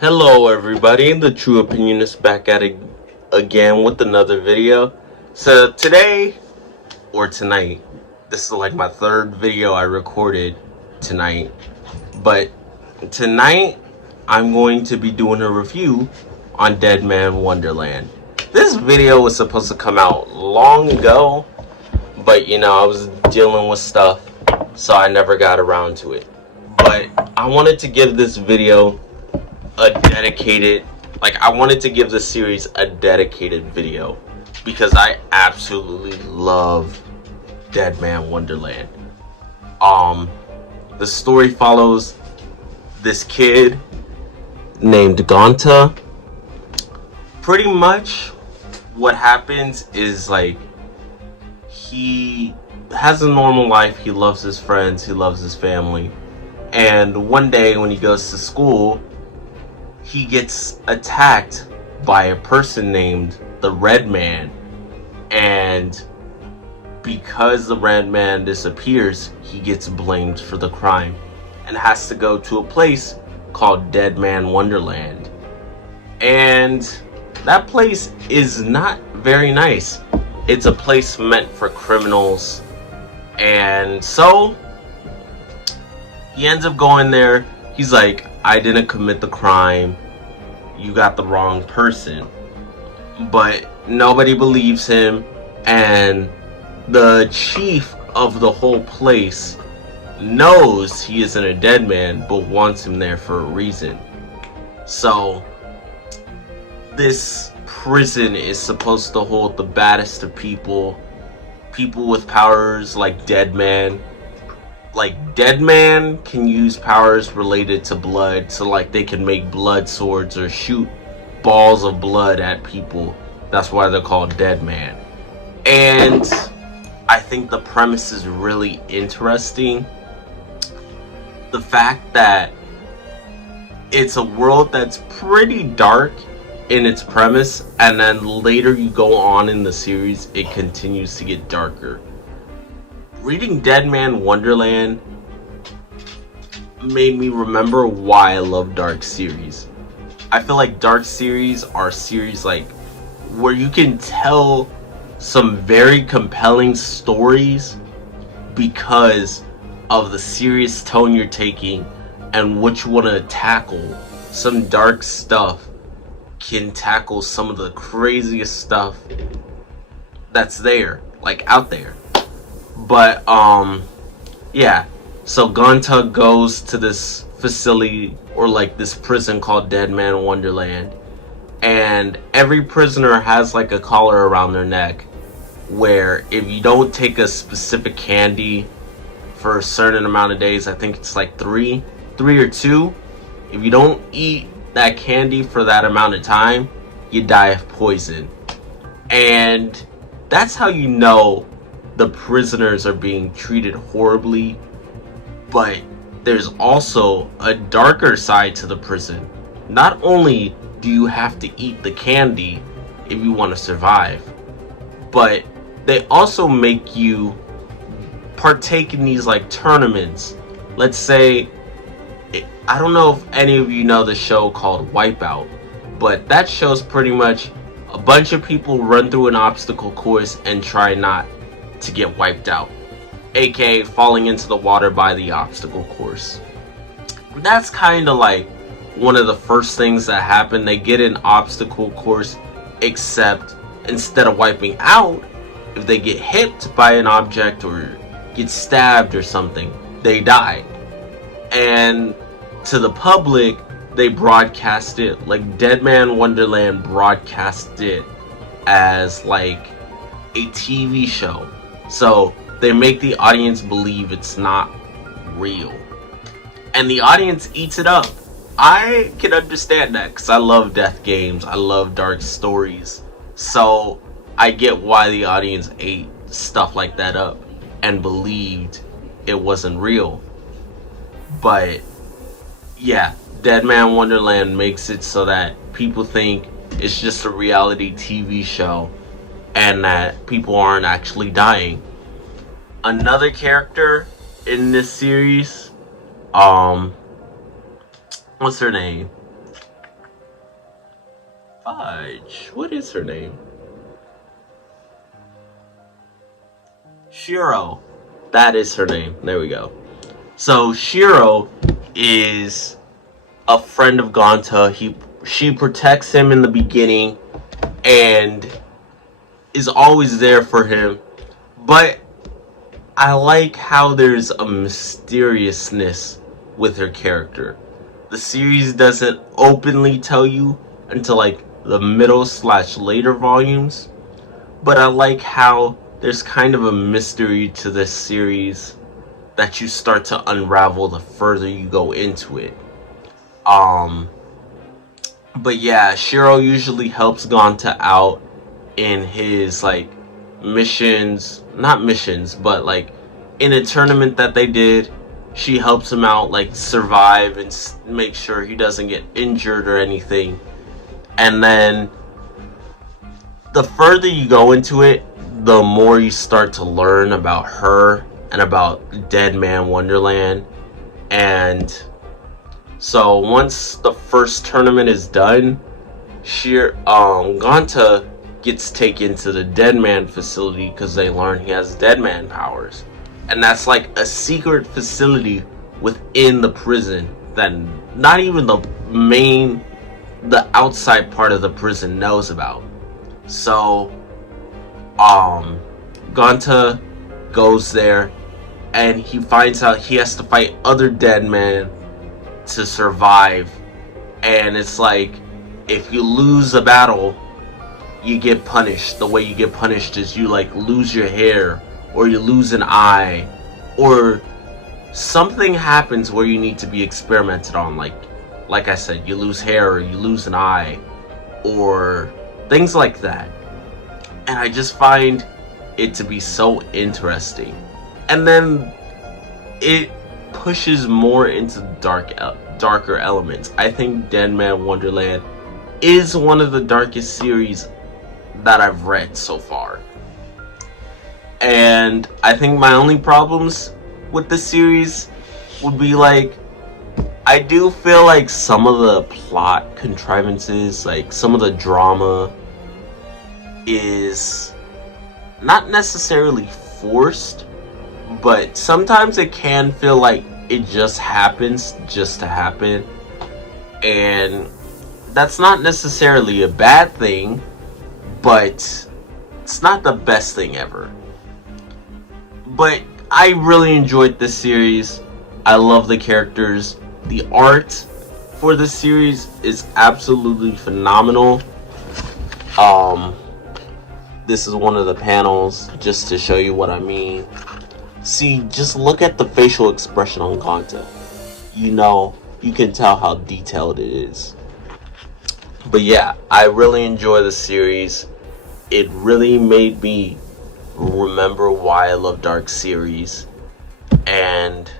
Hello everybody, the True Opinionist back at it again with another video. So today, or tonight, this is like my third video I recorded tonight. But tonight, I'm going to be doing a review on Deadman Wonderland. This video was supposed to come out long ago, but I was dealing with stuff, so I never got around to it. But I wanted to give this video I wanted to give this series a dedicated video because I absolutely love Deadman Wonderland. The story follows this kid named Gonta. Pretty much what happens is he has a normal life. He loves his friends, he loves his family, and one day when he goes to school, he gets attacked by a person named the Red Man, and because the Red Man disappears, he gets blamed for the crime and has to go to a place called Deadman Wonderland. And that place is not very nice. It's a place meant for criminals, and so he ends up going there. He's like, I didn't commit the crime. You got the wrong person. But nobody believes him, and the chief of the whole place knows he isn't a dead man, but wants him there for a reason. So this prison is supposed to hold the baddest of people with powers like Deadman. Deadman can use powers related to blood, so they can make blood swords or shoot balls of blood at people. That's why they're called Deadman. And I think the premise is really interesting. The fact that it's a world that's pretty dark in its premise, and then later you go on in the series, it continues to get darker. Reading Deadman Wonderland made me remember why I love dark series. I feel like dark series are series where you can tell some very compelling stories because of the serious tone you're taking and what you want to tackle. Some dark stuff can tackle some of the craziest stuff that's there, out there. But yeah, so Gonta goes to this facility, or this prison called Deadman Wonderland, and every prisoner has a collar around their neck where if you don't take a specific candy for a certain amount of days, I think it's three or two, if you don't eat that candy for that amount of time, you die of poison. And that's how you know the prisoners are being treated horribly. But there's also a darker side to the prison. Not only do you have to eat the candy if you want to survive, but they also make you partake in these tournaments. Let's say, I don't know if any of you know the show called Wipeout, but that show's pretty much a bunch of people run through an obstacle course and try not to get wiped out, aka falling into the water by the obstacle course. That's kind of one of the first things that happen. They get an obstacle course, except instead of wiping out, if they get hit by an object or get stabbed or something, they die. And to the public, they broadcast it Deadman Wonderland broadcast it as a TV show. So they make the audience believe it's not real, and the audience eats it up. I can understand that because I love death games, I love dark stories, so I get why the audience ate stuff like that up and believed it wasn't real. But yeah, Deadman Wonderland makes it so that people think it's just a reality TV show and that people aren't actually dying. Another character in this series, what's her name? Fudge. What is her name? Shiro. That is her name. There we go. So Shiro is a friend of Gonta. She protects him in the beginning and is always there for him. But I like how there's a mysteriousness with her character. The series doesn't openly tell you until like the middle/later volumes, but I like how there's kind of a mystery to this series that you start to unravel the further you go into it. But yeah, Shiro usually helps Gonta out in his like missions, not missions, but like in a tournament that they did. She helps him out, like survive and make sure he doesn't get injured or anything. And then the further you go into it, the more you start to learn about her and about Deadman Wonderland. And so once the first tournament is done, Gonta gets taken to the Deadman facility because they learn he has Deadman powers. And that's like a secret facility within the prison that not even the outside part of the prison knows about. So Gonta goes there and he finds out he has to fight other Deadmen to survive. And it's like, if you lose a battle, you get punished. The way you get punished is you like lose your hair, or you lose an eye, or something happens where you need to be experimented on. Like I said, you lose hair, or you lose an eye, or things like that. And I just find it to be so interesting. And then it pushes more into darker elements. I think Deadman Wonderland is one of the darkest series that I've read so far. And I think my only problems with the series would be like, I do feel like some of the plot contrivances, like some of the drama is not necessarily forced, but sometimes it can feel like it just happens just to happen. And that's not necessarily a bad thing, but it's not the best thing ever. But I really enjoyed this series. I love the characters. The art for this series is absolutely phenomenal. This is one of the panels just to show you what I mean. See, just look at the facial expression on Gonta. You can tell how detailed it is. But yeah, I really enjoy the series. It really made me remember why I love dark series. And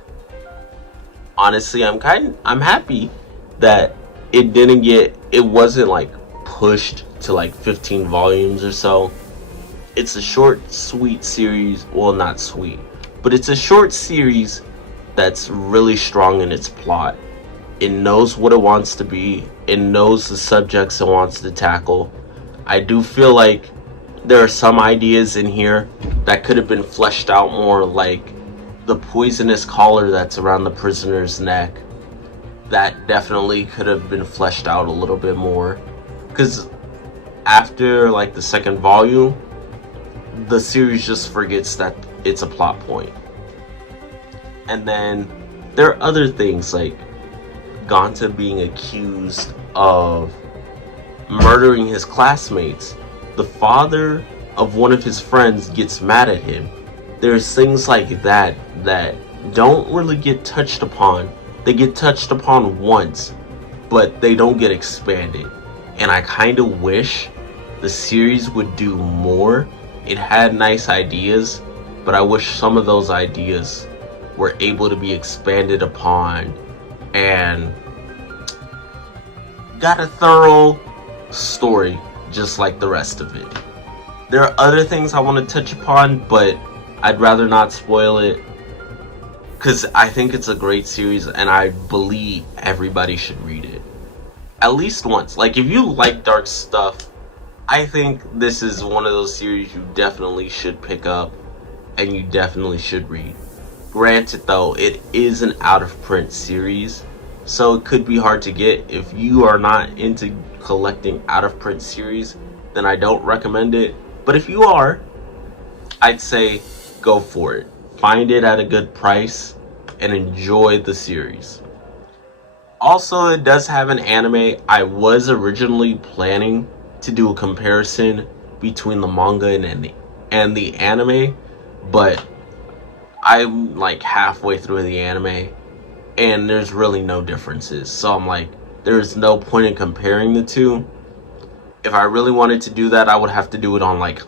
honestly, I'm happy that it wasn't like pushed to like 15 volumes or so. It's a short, sweet series. Well, not sweet, but it's a short series that's really strong in its plot. It knows what it wants to be. It knows the subjects it wants to tackle. I do feel like there are some ideas in here that could have been fleshed out more, like the poisonous collar that's around the prisoner's neck. That definitely could have been fleshed out a little bit more. Because after like the second volume, the series just forgets that it's a plot point. And then there are other things like Gonta being accused of murdering his classmates. The father of one of his friends gets mad at him. There's things like that don't really get touched upon. They get touched upon once, but they don't get expanded. And I kind of wish the series would do more. It had nice ideas, but I wish some of those ideas were able to be expanded upon and got a thorough story just like the rest of it. There are other things I want to touch upon, but I'd rather not spoil it because I think it's a great series and I believe everybody should read it. at least once. Like, if you like dark stuff, I think this is one of those series you definitely should pick up and you definitely should read. Granted, though, it is an out of print series, so it could be hard to get. If you are not into collecting out of print series, then I don't recommend it. But if you are, I'd say go for it. Find it at a good price and enjoy the series. Also, it does have an anime. I was originally planning to do a comparison between the manga and the anime, but I'm like halfway through the anime and there's really no differences. So I'm like, there's no point in comparing the two. If I really wanted to do that, I would have to do it on like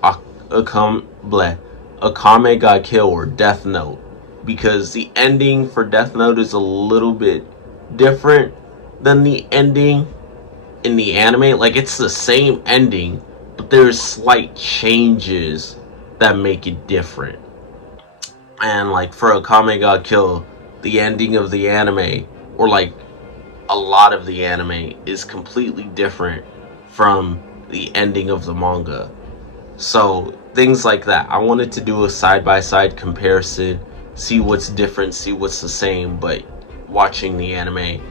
Akame ga Kill or Death Note, because the ending for Death Note is a little bit different than the ending in the anime. Like, it's the same ending, but there's slight changes that make it different. And like for Akame ga Kill, the ending of the anime, or like a lot of the anime, is completely different from the ending of the manga. So things like that. I wanted to do a side-by-side comparison, see what's different, see what's the same, but watching the anime,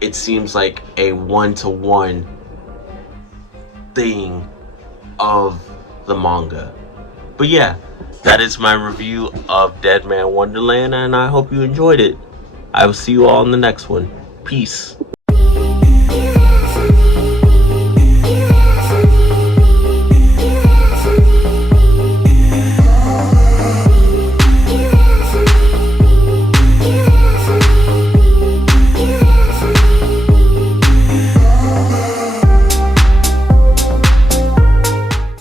it seems like a one-to-one thing of the manga. But yeah, that is my review of Deadman Wonderland, and I hope you enjoyed it. I will see you all in the next one. Peace.